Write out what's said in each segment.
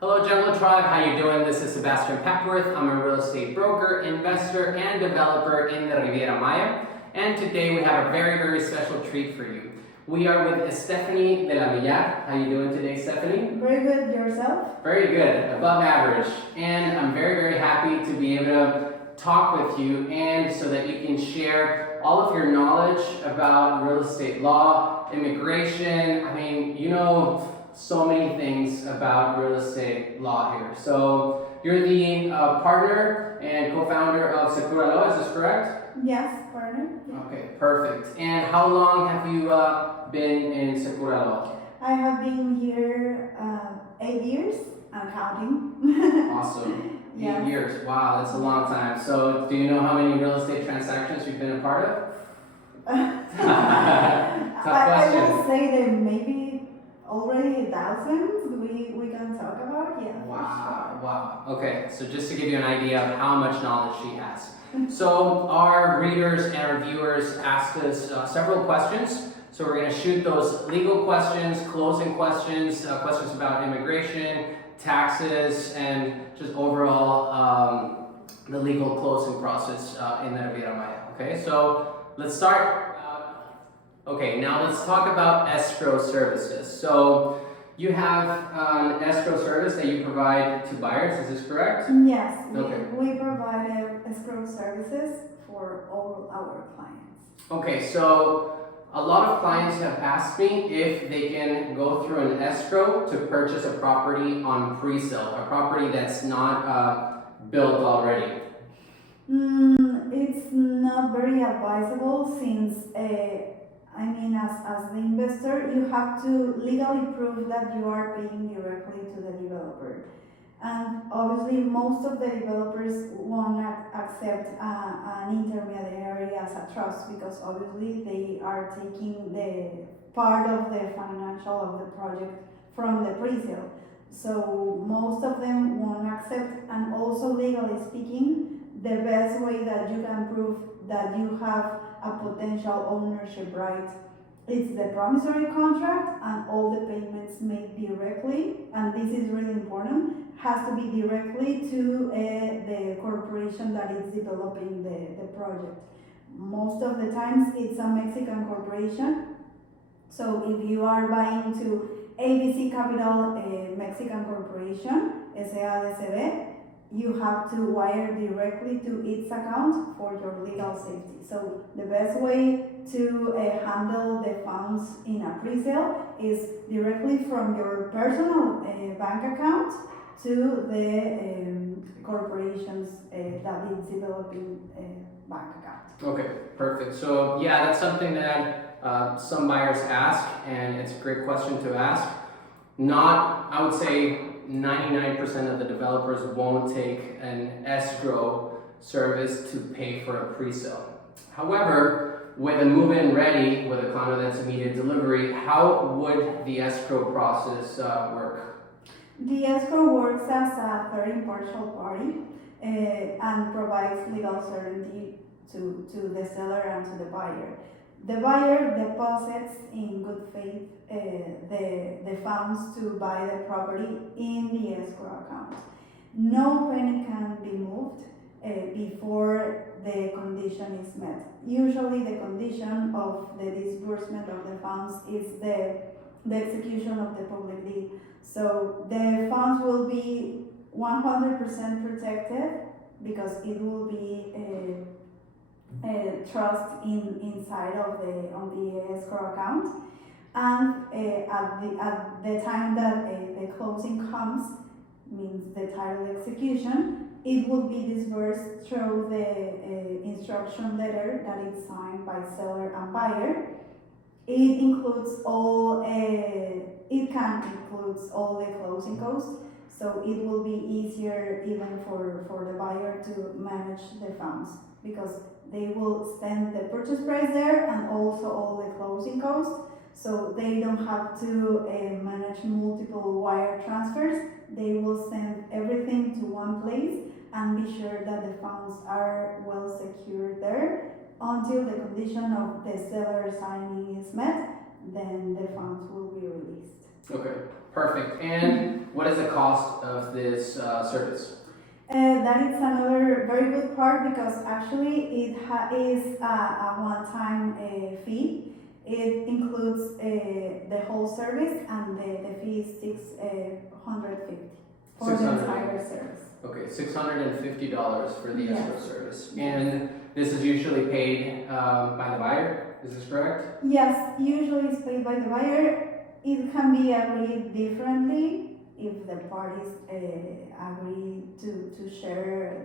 Hello Gemini Tribe, how you doing? This is Sebastian Pepworth. I'm a real estate broker, investor, and developer in the Riviera Maya. And today we have a very special treat for you. We are with Stephanie de la Villar. How you doing today, Stephanie? Very good. Yourself? Very good, above average. And I'm very happy to be able to talk with you and so that you can share all of your knowledge about real estate law, immigration. I mean, you know so many things about real estate law here. So you're the partner and co-founder of Sakura Law, is this correct? Yes, partner. Okay, perfect. And how long have you been in Sakura Law? I have been here 8 years. I'm counting. Awesome. Yeah. 8 years. Wow, that's a long time. So do you know how many real estate transactions you've been a part of? Tough I question. would say that maybe already thousands we can talk about. Yeah. Wow. Okay, so just to give you an idea of how much knowledge she has. So our readers and our viewers asked us several questions. So we're going to shoot those legal questions, closing questions, questions about immigration, taxes, and just overall the legal closing process in the Riviera Maya. Okay, so let's start. Okay, now let's talk about escrow services. So you have an escrow service that you provide to buyers, is this correct? Yes. Okay. We provide escrow services for all our clients. Okay, so a lot of clients have asked me if they can go through an escrow to purchase a property on pre-sale, a property that's not built already. It's not very advisable since as the investor, you have to legally prove that you are paying directly to the developer. And obviously, most of the developers won't accept an intermediary as a trust because obviously they are taking the part of the financial of the project from the pre-sale. So most of them won't accept, and also legally speaking, the best way that you can prove that you have a potential ownership right, it's the promissory contract, and all the payments made directly, and this is really important, has to be directly to the corporation that is developing the project. Most of the times it's a Mexican corporation, so if you are buying to ABC Capital, a Mexican corporation, SADCB, you have to wire directly to its account for your legal safety. So the best way to handle the funds in a pre-sale is directly from your personal bank account to the corporation's that is developing bank account. Okay, perfect. So yeah, that's something that some buyers ask, and it's a great question to ask. I would say 99% of the developers won't take an escrow service to pay for a pre-sale. However, with a move-in ready, with a condo that's immediate delivery, how would the escrow process work? The escrow works as a third impartial party and provides legal certainty to the seller and to the buyer. The buyer deposits in good faith the funds to buy the property in the escrow account. No penny can be moved before the condition is met. Usually the condition of the disbursement of the funds is the execution of the public deed. So the funds will be 100% protected because it will be trust inside of the escrow account, and at the time that the closing comes, means the title execution, it will be disbursed through the instruction letter that is signed by seller and buyer. It includes all it can includes all the closing costs, so it will be easier even for the buyer to manage the funds because they will send the purchase price there and also all the closing costs, so they don't have to manage multiple wire transfers. They will send everything to one place and be sure that the funds are well secured there until the condition of the seller signing is met. Then the funds will be released. Okay, perfect. And what is the cost of this service? That is another very good part because actually is a one-time fee. It includes the whole service and the fee is 650 for the 600. entire service. Okay, $650 for the Yes. escrow service. Yes. And this is usually paid by the buyer, is this correct? Yes, usually it's paid by the buyer. It can be agreed differently if the parties agree to share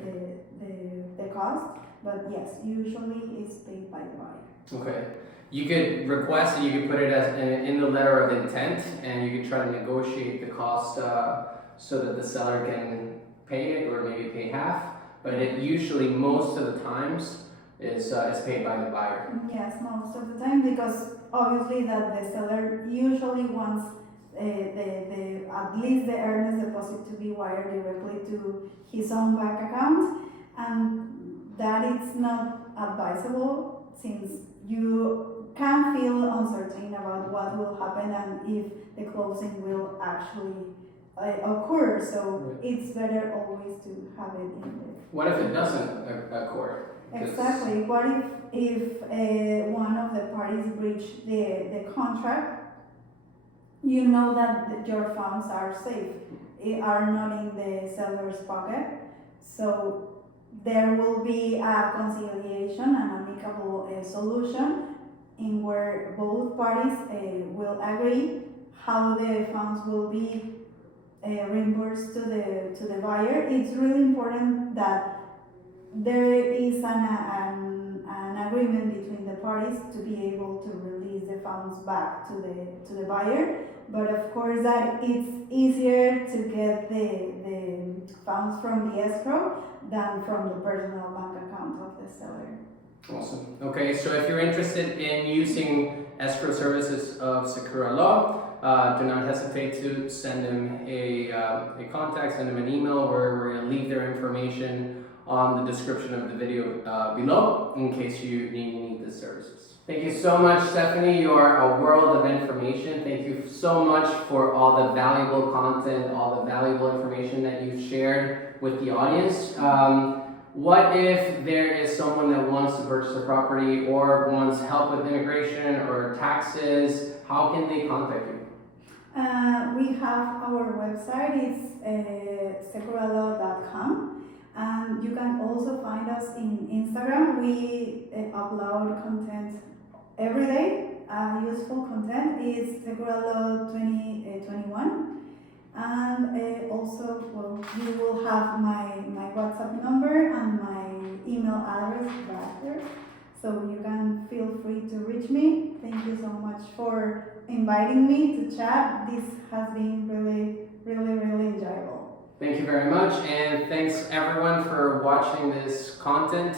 the cost, but yes, usually it's paid by the buyer. Okay. You could request, you could put it as in the letter of intent, and you could try to negotiate the cost so that the seller can pay it or maybe pay half. But it usually, most of the times, is paid by the buyer. Yes, most of the time, because obviously that the seller usually wants the at least the earnest deposit to be wired directly to his own bank account, and that is not advisable since you can feel uncertain about what will happen and if the closing will actually occur. So Right. it's better always to have it in the What if it doesn't occur? 'Cause- Exactly. What if one of the parties breach the contract? You know that your funds are safe, are not in the seller's pocket. So there will be a conciliation and amicable solution in where both parties will agree how the funds will be reimbursed to the buyer. It's really important that there is an agreement between the parties to be able to release the funds back to the buyer, but of course that it's easier to get the funds from the escrow than from the personal bank account of the seller. Awesome. Okay, so if you're interested in using escrow services of Sakura Law, do not hesitate to send them a contact, send them an email where we're going to leave their information on the description of the video below in case you need the services. Thank you so much, Stephanie. You are a world of information. Thank you so much for all the valuable content, all the valuable information that you've shared with the audience. What if there is someone that wants to purchase a property or wants help with immigration or taxes? How can they contact you? We have our website, it's sekuralaw.com. And you can also find us in Instagram. We upload content every day. Useful content is Seguralaw 2021. And also, well, you will have my WhatsApp number and my email address right there. So you can feel free to reach me. Thank you so much for inviting me to chat. This has been really enjoyable. Thank you very much, and thanks everyone for watching this content.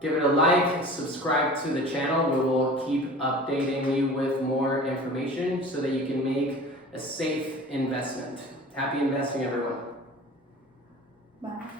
Give it a like, subscribe to the channel. We will keep updating you with more information so that you can make a safe investment. Happy investing, everyone. Bye.